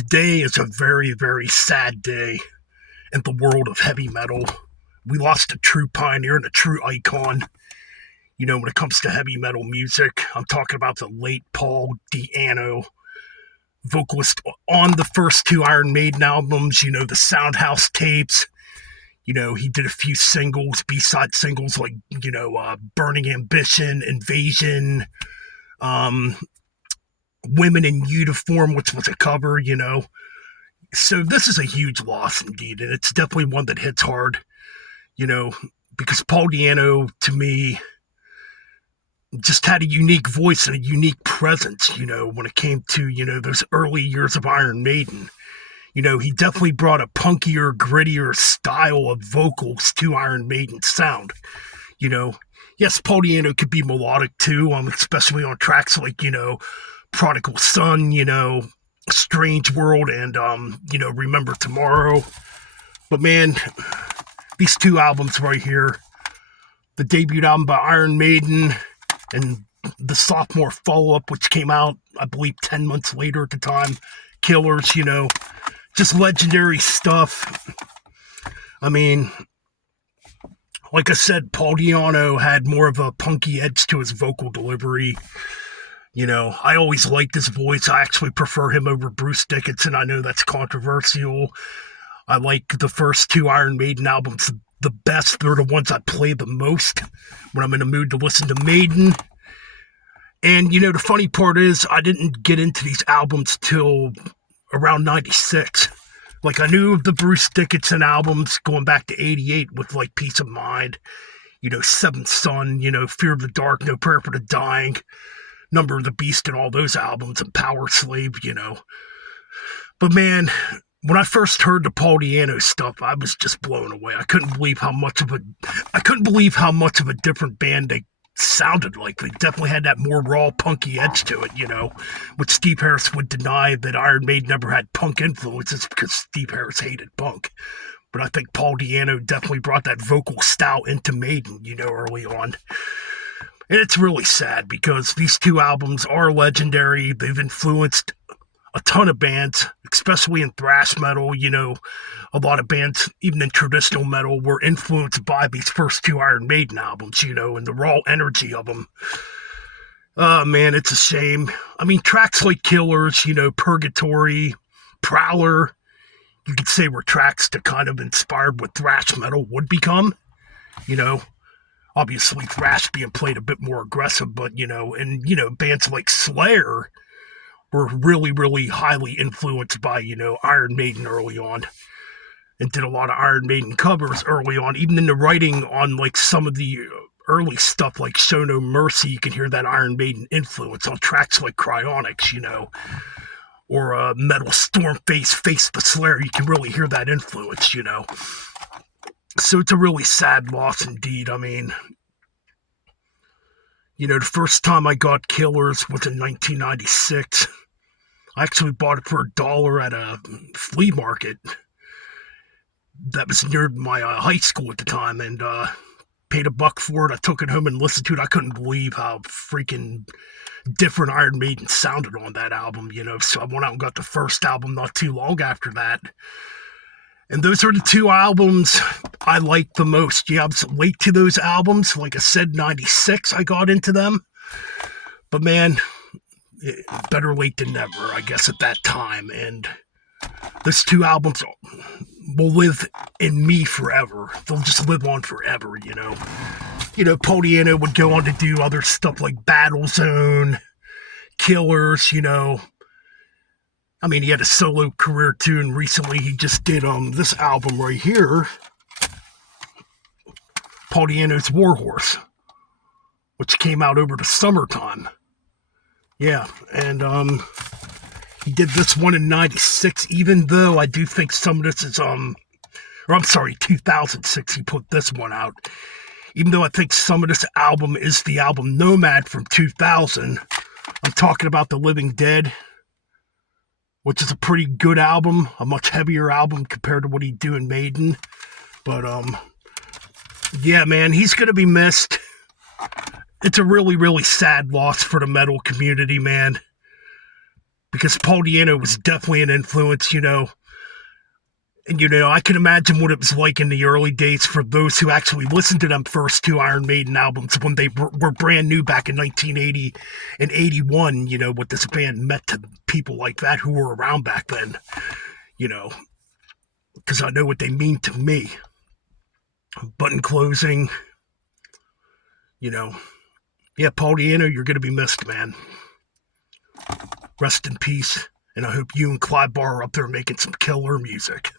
Today is a very, very sad day in the world of heavy metal. We lost a true pioneer and a true icon, when it comes to heavy metal music. I'm talking about the late Paul Di Anno, vocalist on the first two Iron Maiden albums, the Soundhouse tapes. He did a few singles, B-side singles like, Burning Ambition, Invasion, Women in Uniform, which was a cover, So this is a huge loss indeed, and it's definitely one that hits hard, because Paul Di Anno, to me, just had a unique voice and a unique presence, when it came to, those early years of Iron Maiden. He definitely brought a punkier, grittier style of vocals to Iron Maiden's sound. Yes, Paul Di Anno could be melodic too, especially on tracks like, Prodigal Son, Strange World, and, Remember Tomorrow. But man, these two albums right here, the debut album by Iron Maiden and the sophomore follow-up, which came out, I believe, 10 months later at the time, Killers, just legendary stuff. Like I said, Paul Di Anno had more of a punky edge to his vocal delivery. I always liked his voice. I actually prefer him over Bruce Dickinson. I know that's controversial. I like the first two Iron Maiden albums the best. They're the ones I play the most when I'm in the mood to listen to Maiden. And, the funny part is I didn't get into these albums till around 96. Like, I knew of the Bruce Dickinson albums going back to 88 with, like, Peace of Mind, Seventh Son, Fear of the Dark, No Prayer for the Dying, Number of the Beast, and all those albums, and Power Slave, But man, when I first heard the Paul Di Anno stuff, I was just blown away. I couldn't believe how much of a different band they sounded like. They definitely had that more raw, punky edge to it, which Steve Harris would deny that Iron Maiden never had punk influences because Steve Harris hated punk. But I think Paul Di Anno definitely brought that vocal style into Maiden, early on. And it's really sad because these two albums are legendary. They've influenced a ton of bands, especially in thrash metal. A lot of bands, even in traditional metal, were influenced by these first two Iron Maiden albums, and the raw energy of them. Oh, man, it's a shame. Tracks like Killers, Purgatory, Prowler, you could say were tracks that kind of inspired what thrash metal would become, Obviously, thrash being played a bit more aggressive, but, and, bands like Slayer were really, really highly influenced by, Iron Maiden early on, and did a lot of Iron Maiden covers early on. Even in the writing on, like, some of the early stuff, like Show No Mercy, you can hear that Iron Maiden influence on tracks like Cryonics, or Metal Stormface, Face the Slayer. You can really hear that influence, So it's a really sad loss indeed. The first time I got Killers was in 1996. I actually bought it for $1 at a flea market that was near my high school at the time, and paid $1 for it. I took it home and listened to it. I couldn't believe how freaking different Iron Maiden sounded on that album, So I went out and got the first album not too long after that. And those are the two albums I like the most. Yeah, I was late to those albums. Like I said, 96 I got into them. But man, better late than never, I guess, at that time. And those two albums will live in me forever. They'll just live on forever, Paul Di Anno would go on to do other stuff like Battle Zone, Killers, he had a solo career too, and recently he just did this album right here, Paul Di Anno's Warhorse, which came out over the summertime. Yeah, and he did this one in 96, even though I do think some of this is 2006 he put this one out. Even though I think some of this album is the album Nomad from 2000, I'm talking about The Living Dead, which is a pretty good album, a much heavier album compared to what he'd do in Maiden. But, yeah, man, he's going to be missed. It's a really, really sad loss for the metal community, man. because Paul Di Anno was definitely an influence, you know. And, you know, I can imagine what it was like in the early days for those who actually listened to them first two Iron Maiden albums when they were brand new back in 1980 and 81, you know, what this band meant to people like that who were around back then, you know, because I know what they mean to me. But in closing, you know, yeah, Paul Di Anno, you're going to be missed, man. Rest in peace, and I hope you and Clyde Barr are up there making some killer music.